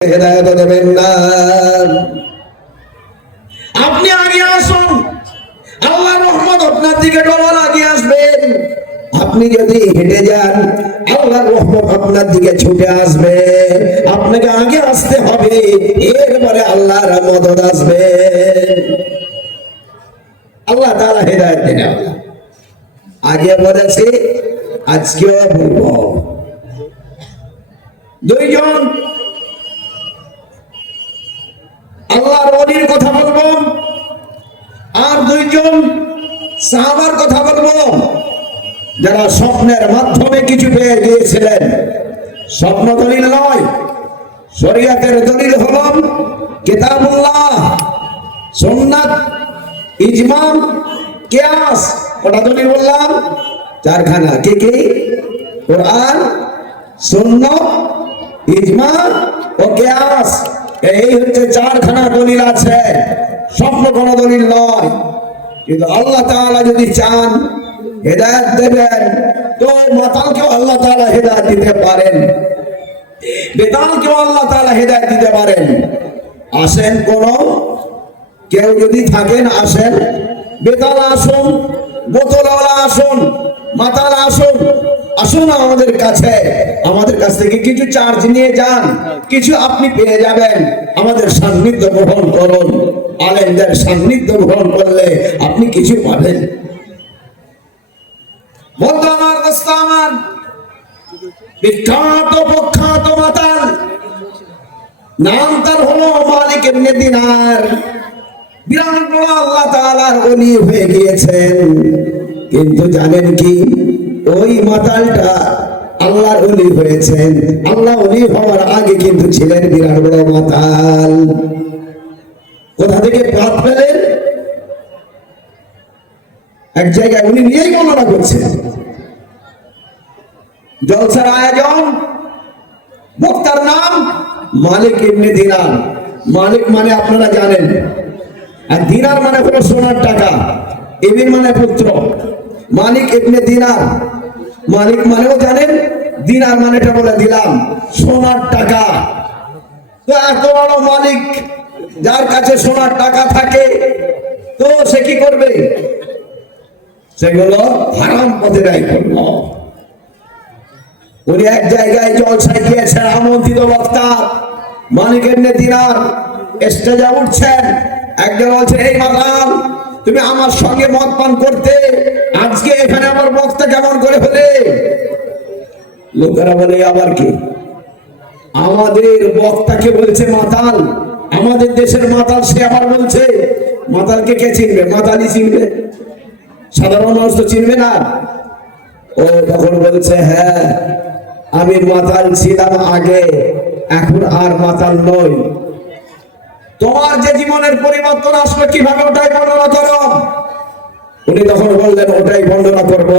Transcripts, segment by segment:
হেদায়েত দেবেন না। আপনি আগে আসুন, আল্লাহর রহমত আপনার দিকে ডবল আগে আসবেন। আপনি যদি হেঁটে যান, আল্লাহর রহমত আপনার দিকে ছুটে আসবে। আপনাকে আগে আসতে হবে, এরপরে আল্লাহর মদদ আসবে। আল্লাহ তাআলা হেদায়েত দেন। আগে বলেছি, আজকেও বলবো, দুইজন আল্লাহর ওলির কথা বলবো, আর দুইজন সাহাবার কথা বলবো যারা স্বপ্নের মাধ্যমে কিছু পেয়ে গিয়েছিলেন। স্বপ্ন দলিল নয়, শরীয়তের দলিল হলো কিতাবুল্লাহ, সুন্নাত, ইজমা, কিয়াস। কটা দলিল বললাম? চারখানা। কি কি? কোরআন, সুন্নাত, ইজমা ও কিয়াস। এই হচ্ছে চারখানা দলিল আছে, স্বপ্ন কোন দলিল নয়। কিন্তু আল্লাহ তাআলা যদি চান হেদায়েত দেবেন, তো মাতালকেও আল্লাহ তাআলা হেদায়েত দিতে পারেন, বেতালকেও আল্লাহ তাআলা হেদায়েত দিতে পারেন। আসেন, কোন কেউ যদি থাকেন আসেন, বেতাল আসুন, বোতলওয়ালা আসুন, মাতাল আসুন, আসুন আমাদের কাছে, আমাদের কাছ থেকে কিছু চার্জ নিয়ে যান, কিছু আপনি পেয়ে যাবেন। আমাদের সান্নিধ্য গ্রহণ করুন, আলেমদের সান্নিধ্য গ্রহণ করলে আপনি কিছু পাবেন। বলতো আমার, দোস্ত আমার, বিখ্যাত প্রখ্যাত মাতাল, নাম তার হলো মালিক ইবনে দিনার। বিরাট বড় আল্লাহ তাআলার ওলি হয়ে গিয়েছেন। কিন্তু জানেন কি, ওই মাতালটা আল্লাহর ওলি হয়েছেন, আল্লাহ ওলি হওয়ার আগে কিন্তু ছিলেন বিরাট বড় মাতাল। কোথা থেকে পাত পেলেন? এক জায়গায় উনি নিয়েই বর্ণনা করছেন। জলসার আয়োজন, বক্তার নাম মালিক ইবনে দিনার। মালিক মানে আপনারা জানেন, আর দিনার মানে হলো সোনার টাকা, ইবনে মানে পুত্র। মালিক ইবনে দিনার, মালিক মানেও জানেন, দিনার মানেটা বলে দিলাম, সোনার টাকা। তো এত বড় মালিক, যার কাছে সোনার টাকা থাকে, তো সে কি করবে? সেগুলো হারাম পথে ব্যয় করলো। উনি এক জায়গায় জলসায় গিয়েছেন, আমন্ত্রিত বক্তা মালিক ইবনে দিনার স্টেজে উঠছেন। একজন বলছে, এই মাতাল, তুমি আমার সঙ্গে মদ পান করতে, আজকে এখানে আমার বক্তা কেমন করে হলে? লোকেরা বলে, আবার কি? আমাদের বক্তাকে বলছে মাতাল, আমাদের দেশের মাতাল, সে আবার বলছে মাতালকে কে চিনবে? মাতালই চিনবে, সাধারণ মানুষ তো চিনবে না। ও তখন বলছে, হ্যাঁ, আমি মাতাল ছিলাম আগে, এখন আর মাতাল নই। তোমার যে জীবনের পরিবর্তন আসবে কিভাবে, ওটাই বর্ণনা করো। উনি তখন বললেন, ওটাই বর্ণনা করব।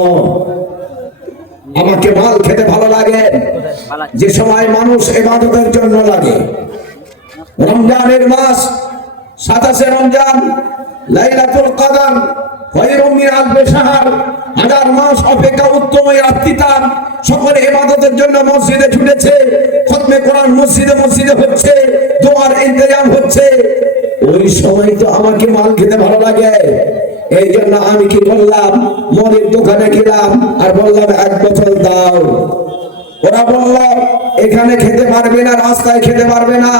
আমাকে মাল খেতে ভালো লাগে যে সময় মানুষ ইবাদতের জন্য লাগে। রমজানের মাস, 27শে রমজান, লাইলাতুল কদর, খায়রুম মিন আলফি শাহর, হাজার মাস অপেক্ষা উত্তম এই রাত্রিটা। সকলে ইবাদতের জন্য মসজিদে ছুটেছে, খতমে কোরআন মসজিদে মসজিদে হচ্ছে, দোয়ার ইন্তজাম হচ্ছে। ওই সময় তো আমাকে মাল খেতে ভালো লাগে, এই জন্য আমি কি করলাম, মদের দোকানে গেলাম আর বললাম, এক বোতল দাও। ওরা বলল, এখানে খেতে পারবে না, রাস্তায় খেতে পারবে না।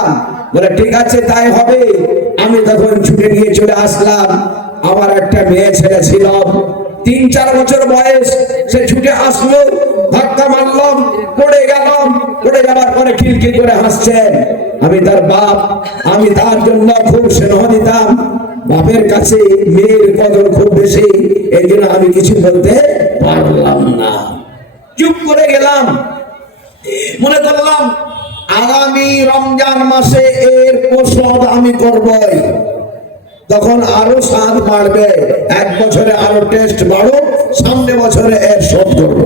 বলে, ঠিক আছে, তাই হবে। আমি তখন ছুটে নিয়ে চলে আসলাম। আমার একটা মেয়ে ছেলে ছিল, 3-4 বছর বয়স। সে ছুটে আসলো, ধাক্কা মারলাম, পড়ে গেলাম। পড়ে যাওয়ার পরে খিলখিল করে হাসছেন। আমি তার বাপ, আমি তার জন্য খুব স্নেহ দিতাম। বাপের কাছে মেয়ের কদর খুব বেশি, এই জন্য আমি কিছু বলতে পারলাম না, চুপ করে গেলাম। মনে করলাম আগামী রমজান মাসে এর প্রসাদ আমি করবই, তখন আরো স্বাদ বাড়বে, 1 বছরে আরো টেস্ট বাড়ুক, সামনে বছরে এর শোধ করব।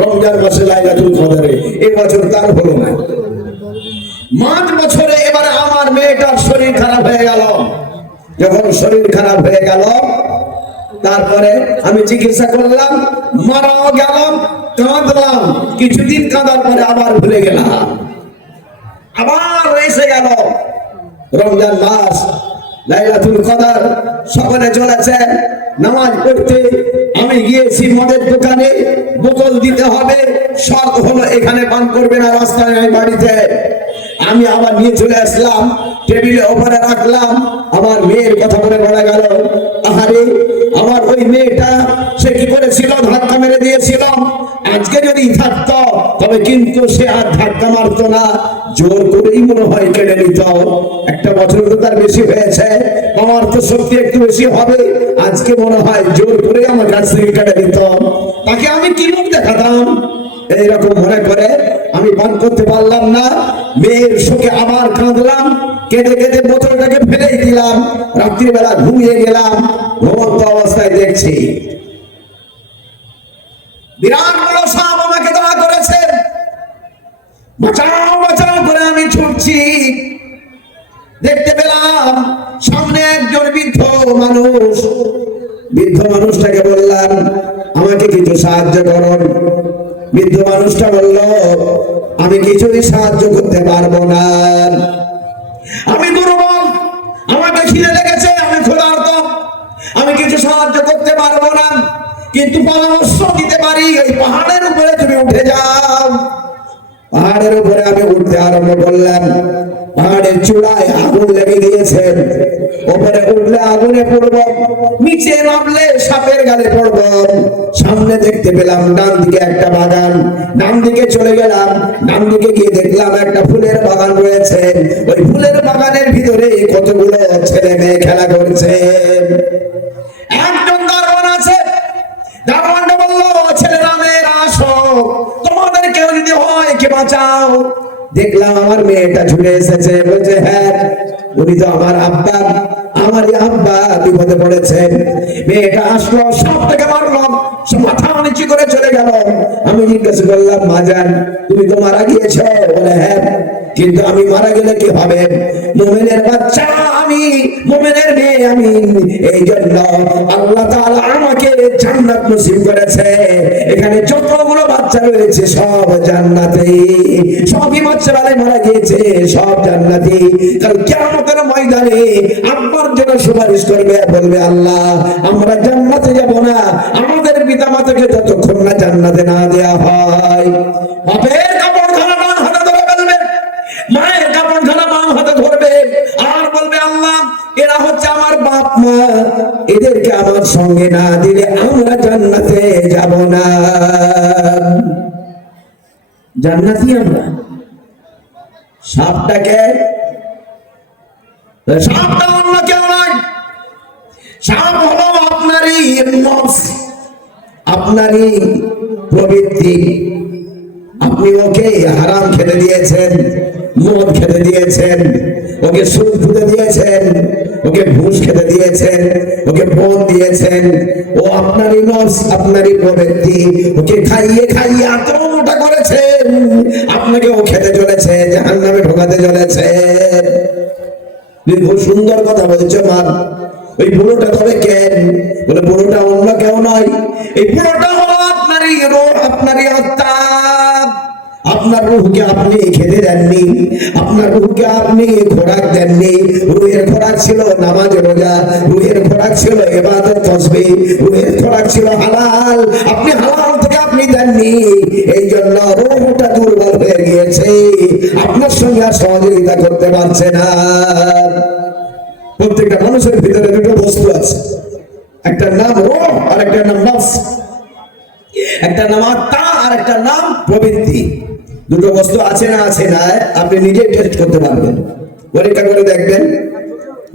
রমজান মাসে লাইলাতুল কদরে, এই বছর তার হলো না। 5 বছরে এবারে আমার মেয়েটার শরীর খারাপ হয়ে গেল। যখন শরীর খারাপ হয়ে গেল, তারপরে আমি চিকিৎসা করলাম, মারাও গেলাম, কাঁদলাম, কিছুদিন কাঁদার পরে আবার ভুলে গেলাম। আবার এসে গেল রমজান মাস, লাইলাতুল কদর, সকলে চলেছে নামাজ পড়তে। আমি গিয়েছি মদের দোকানে, বোতল দিতে হবে, শর্ত হলো এখানে পান করবে না, রাস্তায় নাই, বাড়িতে। আমি আবার নিয়ে চলে আসলাম, টেবিলে ওপরে রাখলাম। আমার মেয়ের কথা মনে পড়ে গেল। আহারে, আমার ওই মেয়েটা সে কি করেছিল, ধাক্কা মেরে দিয়েছিল। আজকে যদি থাকতো তবে কিন্তু সে আর ধাক্কা মারতো না, জোর করেই মনে হয় কেড়ে নিত। একটা বছর তো তার বেশি হয়েছে, আমার তো শক্তি একটু বেশি হবে, আজকে মনে হয় জোর করে আমার কাছ থেকে কেড়ে নিত। তাকে আমি কি মুখ দেখাতাম? এইরকম মনে করে আমি পান করতে পারলাম না। মেয়ের শোকে আবার কাঁদলাম, কেঁদে কেঁদে বোতলটাকে ফেলেই দিলাম। রাত্রিবেলা ঘুমিয়ে গেলাম, ঘুমন্ত অবস্থায় দেখছি বিরাট বড় সাপ আমাকে তাড়া করেছে। বাঁচাও বাঁচাও করে আমি ছুটছি, দেখতে পেলাম সামনে একজন বৃদ্ধ মানুষ। বৃদ্ধ মানুষটাকে বললাম, আমাকে কিছু সাহায্য করুন। বৃদ্ধ মানুষটা বলল, আমি কিছুই সাহায্য করতে পারবো না, আমি দুর্বল, আমাকে খিদে লেগেছে, আমি ক্ষুধার্ত, আমি কিছু সাহায্য করতে পারবো না, কিন্তু পরামর্শ দিতে পারি, এই পাহাড়ের উপরে তুমি উঠে যাও। পাহাড়ের উপরে আমি উঠতে আরম্ভ করলাম। পাহাড়ের চূড়ায় আগুন লেগে গিয়েছে, উপরে উঠলে আগুনে পড়ব, নিচে নামলে সাপের গালে পড়ব। সামনে দেখতে পেলাম ডান দিকে একটা বাগান, ডান দিকে চলে গেলাম, ডান দিকে গিয়ে দেখলাম একটা ফুলের বাগান রয়েছে। ওই ফুলের বাগানের ভিতরে কতগুলো ছেলে মেয়ে খেলা করছে। একজন দারোয়ান আছে, দারোয়ানটা বললো, ছেলেরা মেয়েরা আসো, তোমাদের কেউ যদি হয় কে বাঁচাও। দেখলাম আমার মেয়েটা ছুটে এসেছে, বলছে হ্যাঁ উনি তো আমার আব্বা, আমারই আব্বা বিপদে পড়েছে। মেয়েটা আসলো, সব থেকে মারলো, মাথা নিচু করে চলে গেল। আমি জিজ্ঞাসা করলাম, মাজান তুমি তো মারা গিয়েছো? বলে হ্যাঁ, কিন্তু আমি মারা গেলে কি হবে? মুমিনের বাচ্চা আমি, মুমিনের মেয়ে আমি, এই জন্য আল্লাহ তাআলা আমাকে জান্নাত নসিব করেছে। এখানে যতগুলো বাচ্চা রয়েছে সব জান্নাতি, সবই বাচ্চারাই মারা গিয়েছে, সব জান্নাতি। কাল কিয়ামতের ময়দানে আব্বার জন্য সুপারিশ করবে, বলবে আল্লাহ আমরা জান্নাতে যাব না আমাদের পিতামাতাকে যতক্ষণ না জান্নাতে না দেয়া হয়। বাপের কাপড়খানা বাম হাতে ধরে ফেলবে, মায়ের কাপড়খানা বাম হাতে ধরবে, আর বলবে আল্লাহ এরা হচ্ছে আমার বাপ মা, এদেরকে আমার সঙ্গে না দিলে আমরা জান্নাতে যাব না। জান্নাতি আমরা। সাপটাকে, সাপটা অন্য কেউ নয়, সাপ হলো আপনারই নফস, আপনারই প্রবৃত্তি। আপনি ওকে হারাম খেতে দিয়েছেন, মদ খেতে দিয়েছেন, ওকে সুদ খেতে দিয়েছেন, ওকে ঘুষ খেতে দিয়েছেন, ওকে ফোন দিয়েছেন, ও আপনারই নফস, আপনারই প্রবৃত্তি। ওকে খাইয়ে খাইয়ে এত মোটা করেছেন, আপনাকে ও খেতে চলেছে, জাহান্নামে ঢোকাতে চলেছে। খুব সুন্দর কথা বলছো মা। ওই বুড়োটা তবে কেন? বলে বুড়োটা অন্য কেউ নয়, এই বুড়োটা হলো আপনারই রূহ, আপনারই আত্মা। আপনার রূহকে আপনি খেতে দেননি, আপনার রূহকে আপনি খোরাক দেননি। রূহের খোরাক ছিল নামাজ রোজা, রূহের খোরাক ছিল ইবাদত তাসবিহ, রূহের খোরাক ছিল হালাল, আপনি হালাল থেকে আপনি দেননি। এই জন্য রূহটা দুর্বল হয়ে গিয়েছে, আপনার সঙ্গে আর সহযোগিতা করতে পারছে না। প্রত্যেকটা মানুষের ভিতরে দুটো বস্তু আছে, একটা নাম রূহ আর একটা নাম নফস, একটা নাম আত্মা আর একটা নাম প্রবৃত্তি। দুটো বস্তু আছে না আছে না আপনি নিজে টেস্ট করতে পারবেন, পরীক্ষা করে দেখবেন।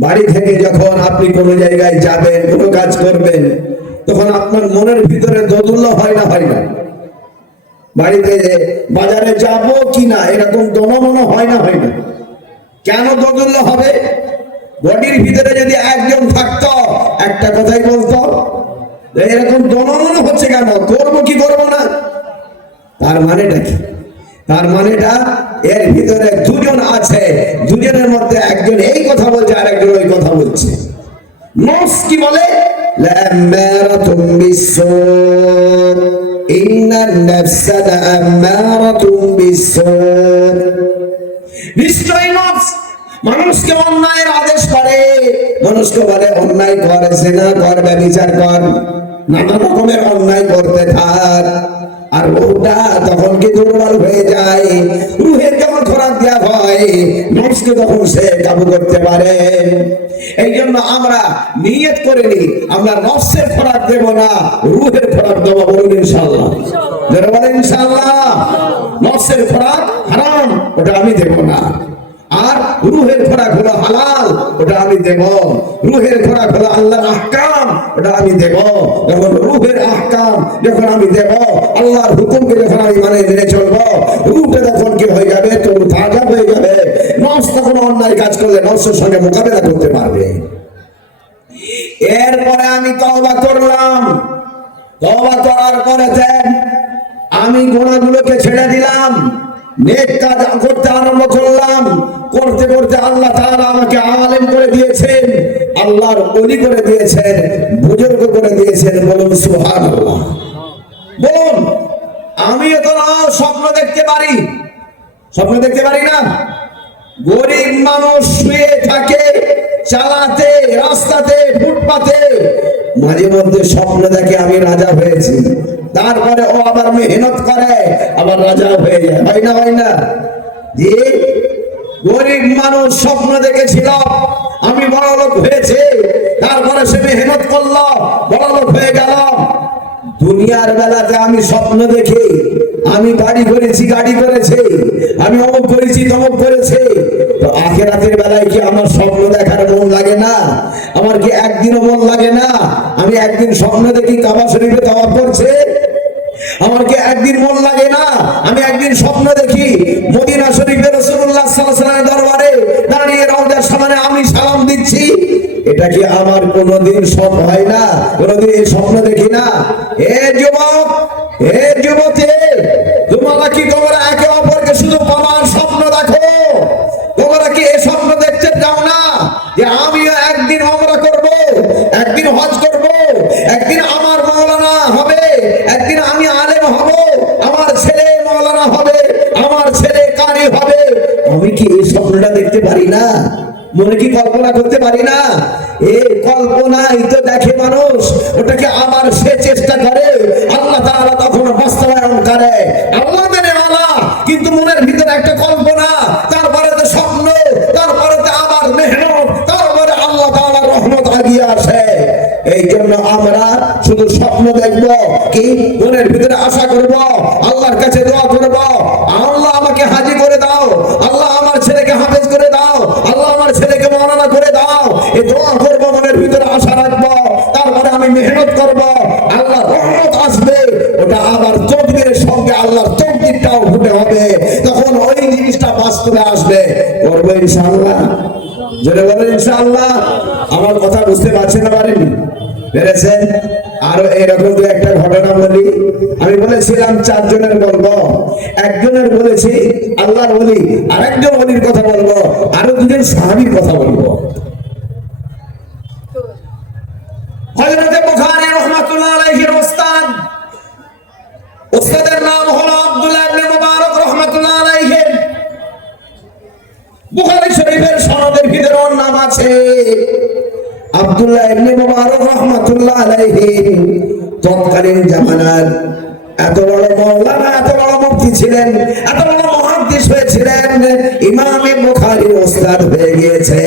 বাড়ি থেকে যখন আপনি কোনো জায়গায় যাবেন, কোনো কাজ করবেন, তখন আপনার মনের ভিতরে দোদুল্য হয় না? হয় না? বাড়িতে বাজারে যাব কিনা এরকম দোনমনো হয় না? হয় না? কেন দোদুল্য হবে? বডির ভিতরে যদি একজন থাকতো একটা কথাই বলতো, এরকম দোনমনো হচ্ছে কেন, করবো কি করবো না? তার মানেটা কি? তার মানেটা এর ভিতরে দুজন আছে, দুজনের মধ্যে একজন এই কথা বলছে আর একজন ওই কথা বলছে। নফস কি বলে? লা'আমারাতুম বিস-সূ, ইন্নান নাফসা লা'আমারাতুম বিস-সূ। নিশ্চয়ই নফস মানুষকে অন্যায়ের আদেশ করে, মানুষকে বলে অন্যায় কর, জিনা কর, ব্যভিচার কর, নানা রকমের অন্যায় করতে থাক। আর রূহটা তখন কি দুর্বল হয়ে যায়, রূহের যখন খোরাক দেওয়া হয় নফসকে তখন সে কাবু করতে পারে। এই জন্য আমরা নিয়ত করে নি আমরা নফসের খোরাক দেব না, রূহের খোরাক দেব। বলুন ইনশাআল্লাহ, যারা বলেন ইনশাআল্লাহ। নফসের খোরাক হারাম, ওটা আমি দেব না। আর রূহের খোরাক হলো হালাল, ওটা আমি দেব। রূহের খোরাক হলো আল্লাহর আহকাম, ওটা আমি দেব। যখন রূহের আহকাম যখন আমি দেব, আল্লাহর হুকুমকে যখন আমি মেনে চলবো, রূহটা তখন কি হয়ে যাবে, তো তাজা হয়ে যাবে। নফস তখন অন্যায় কাজ করলে নফসের সঙ্গে মোকাবেলা করতে পারবে। এরপরে আমি তওবা করলাম, তওবা করার পরে আমি গুনাহগুলোকে ছেড়ে দিলাম, নেক কাজ করতে আরম্ভ করলাম। করতে করতে আল্লাহ তাআলা আমাকে আলেম করে দিয়েছেন, আল্লাহর ওলি করে দিয়েছেন, বুজুর্গ করে দিয়েছেন। বলুন সুবহানাল্লাহ। বলুন, আমিও তো স্বপ্ন দেখতে পারি, স্বপ্ন দেখতে পারি না? গরিব মানুষ শুয়ে থাকে চালাতে, রাস্তাতে, ফুটপাতে, মাঝে মধ্যে স্বপ্ন দেখে আমি রাজা হয়েছি। তারপরে ও আবার মেহনত করে, আবার রাজা হয়ে যায়। হয় না, হয় না? যে গরিব মানুষ স্বপ্ন দেখেছিল আমি বড় লোক হয়েছে, তারপরে সে মেহনত করলো, বড় লোক হয়ে গেল। দুনিয়ার বেলাতে আমি স্বপ্ন দেখি আমি বাড়ি করেছি, গাড়ি করেছি, আমি অমুক করেছি, তমুক করেছি। তো আখিরাতের বেলায় কি আমার স্বপ্ন দেখার মন লাগে না? আমার কি একদিনও মন লাগে না? আমি একদিন স্বপ্ন দেখি কাবা শরীফে তাওয়াফ করছে, আমার কি একদিন মন লাগে না? আমি একদিন স্বপ্ন দেখি মদিনা শরীফে রাসূলুল্লাহ সাল্লাল্লাহু আলাইহি ওয়াসাল্লামের দরবারে দাঁড়িয়ে রওজার সামনে আমি সালাম দিচ্ছি। এটা কি আমার কোনোদিন স্বপ্ন হয় না? কোনোদিন এই স্বপ্ন দেখি না? এ যুবক, এ যুবতী, তোমরা কি তোমরা একে অপরকে শুধু পাওয়ার স্বপ্ন দেখো? তোমরা কি এই স্বপ্ন দেখতে চাও না যে আমিও একদিন ওমরা করব, একদিন হজ করব, একদিন আমার মাওলানা হবে, একদিন আমি আলেম হব, আমার ছেলে মাওলানা হবে, আমার ছেলে কারি হবে? আমি কি এই স্বপ্নটা দেখতে পারি না? মনে কি কল্পনা করতে পারি না? এই কল্পনাই তো দেখে মানুষ, ওটাকে আবার সে চেষ্টা করে, আল্লাহ তাআলা তখন বাস্তবায়ন করে। আল্লাহ দেনে মালা, কিন্তু মনের ভিতরে একটা কল্পনা, তারপরে তো স্বপ্ন, তারপরে তো আবার মেহনত, তারপরে আল্লাহ তাআলার রহমত আগিয়ে আসে। এই জন্য আমরা শুধু স্বপ্ন দেখব কি, মনের ভিতরে আশা করব, আল্লাহর কাছে দোয়া করব, আল্লাহ আমাকে হাজী করে দাও, আল্লাহ আমার ছেলেকে হাফেজ করে দাও, আল্লাহ আমার ছেলেকে মাওলানা করে দাও। এই দোয়া করব, মনের ভিতরে আশা রাখবো, তারপরে আমি মেহনত করব, আল্লাহর রহমত আসবে। ওটা আবার তকদীরের সঙ্গে আল্লাহর তকদীরটাও ফুটে হবে, তখন ওই জিনিসটা বাস্তবে আসবে। করব ইনশাআল্লাহ। জোরে বলেন ইনশাআল্লাহ। আমার কথা বুঝতে পারছেন না? পারেননি? পেরেছেন? আরো এরকম তো একটা ঘটনা বলি। আমি বলেছিলাম 4 জনের গল্প, একজনের বলেছি আল্লাহর ওলি, আরেকজন ওলির কথা বলবো, আরো 2 জন সাহাবীর কথা বলবো। হযরত বুখারী রাহমাতুল্লাহ আলাইহির ওস্তাদ, ওস্তাদের নাম হলো আব্দুল্লাহ ইবনে মুবারক রাহমাতুল্লাহ আলাইহি। বুখারী শরীফের সনদের ভিতরে ওর নাম আছে আব্দুল্লাহ ইবনে মুবারক রাহমাতুল্লাহ আলাইহি। তৎকালীন জামানার এত বড় মাওলানা, এত বড় মুফতি ছিলেন, এত বড় মুহাদ্দিস হয়েছিলেন, ইমাম বুখারীর ওস্তাদ হয়ে গিয়েছে।